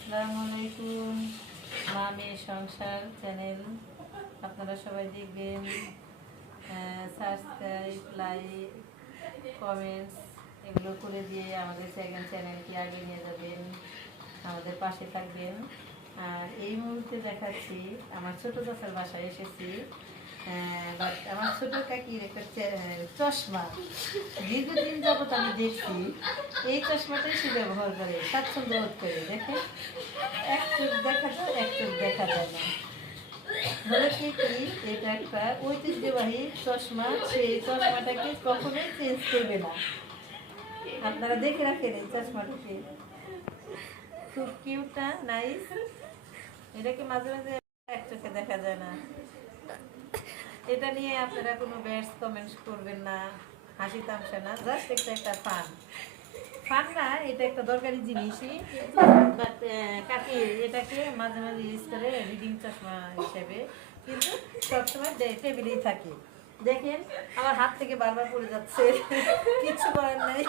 আসসালামু আলাইকুম। মা মেয়ে সংসার চ্যানেল আপনারা সবাই দেখবেন, সাবস্ক্রাইব, লাইক, কমেন্টস এগুলো করে দিয়ে আমাদের চ্যানেলটি আগে নিয়ে যাবেন, আমাদের পাশে থাকবেন। আর এই মুহূর্তে দেখাচ্ছি আমার ছোট চাচার বাসায় এসেছি। বাট আমার ছোট কাকির একটা চশমা দীর্ঘদিন যাবত আমি দেখছি, এই চশমাটাই সে ব্যবহার করে, স্বাচ্ছন্দ্য বোধ করে। দেখে এক চোখ দেখা যায়, এক চোখ দেখা যায় না। বলেছে কি এটা একটা ঐতিহ্যবাহী চশমা, সেই চশমাটাকে কখনোই চেঞ্জ করবে না। আপনারা দেখে রাখেন এই চশমাটাকে, খুব কিউট না, নাইস। এটাকে মাঝে মাঝে এক চোখে দেখা যায় না। এটা নিয়ে আপনারা কোনো ব্যাডস কমেন্টস করবেন না, হাসি তামসা না, জাস্ট একটা ফান ফান না, এটা একটা দরকারি জিনিসই। বাট কাকে এটাকে মাঝে মাঝে ইউজ করে রিডিং চশমা হিসেবে, কিন্তু সবসময় টেবিলেই থাকে। দেখেন আমার হাত থেকে বারবার পড়ে যাচ্ছে, কিছু করার নাই।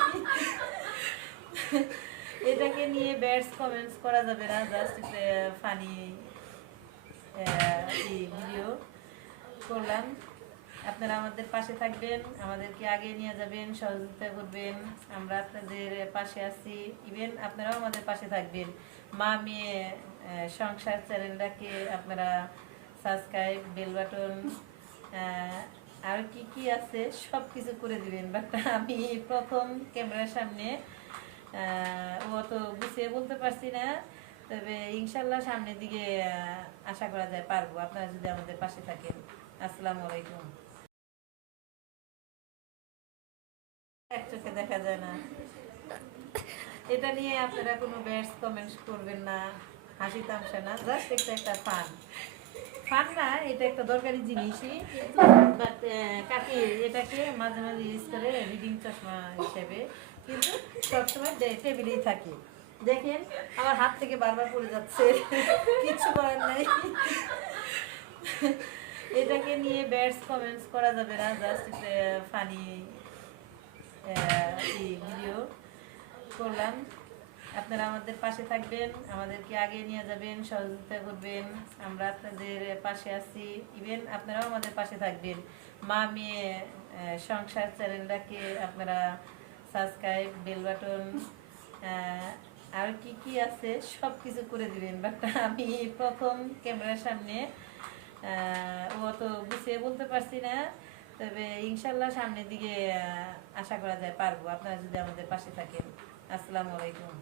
এটাকে নিয়ে ব্যাডস কমেন্টস করা যাবে না, জাস্ট ফানি ভিডিও করলাম। আপনারা আমাদের পাশে থাকবেন, আমাদেরকে আগে নিয়ে যাবেন, সহযোগিতা করবেন, আমরা আপনাদের পাশে আছি। ইভেন আপনারাও আমাদের পাশে থাকবেন। মা মেয়ে সংসার চ্যানেলটাকে আপনারা সাবস্ক্রাইব, বেল বাটন, আর কি কি আছে সব কিছু করে দিবেন। বাট আমি প্রথম ক্যামেরার সামনে অত গুছিয়ে বলতে পারছি না, তবে ইনশাল্লাহ সামনের দিকে আশা করা যায় পারবো, আপনারা যদি আমাদের পাশে থাকেন। আসসালামু আলাইকুম। এক চোখে দেখা যায় না। এটা নিয়ে আপনারা কোনো ব্যাডস কমেন্টস করবেন না, হাসি তামসা না, জাস্ট একটা ফান ফান না, এটা একটা দরকারি জিনিসই। বাট কাকে এটাকে মাঝে মাঝে ইউজ করে রিডিং চশমা হিসেবে, কিন্তু সবসময় টেবিলেই থাকে। দেখেন আমার হাত থেকে বারবার পড়ে যাচ্ছে, কিছু করার নাই। এটাকে নিয়ে ব্যাডস কমেন্টস করা যাবে না, জাস্ট ফানি ভিডিও করলাম। আপনারা আমাদের পাশে থাকবেন, আমাদেরকে আগে নিয়ে যাবেন, সহযোগিতা করবেন, আমরা আপনাদের পাশে আছি। ইভেন আপনারাও আমাদের পাশে থাকবেন। মা মেয়ে সংসার চ্যানেলটাকে আপনারা সাবস্ক্রাইব, বেল বাটন, আর কি কি আছে সব কিছু করে দিবেন। বাট আমি প্রথম ক্যামেরার সামনে অত গুছিয়ে বলতে পারছি না, তবে ইনশাল্লাহ সামনের দিকে আশা করা যায় পারবো, আপনারা যদি আমাদের পাশে থাকেন। আসসালামু আলাইকুম।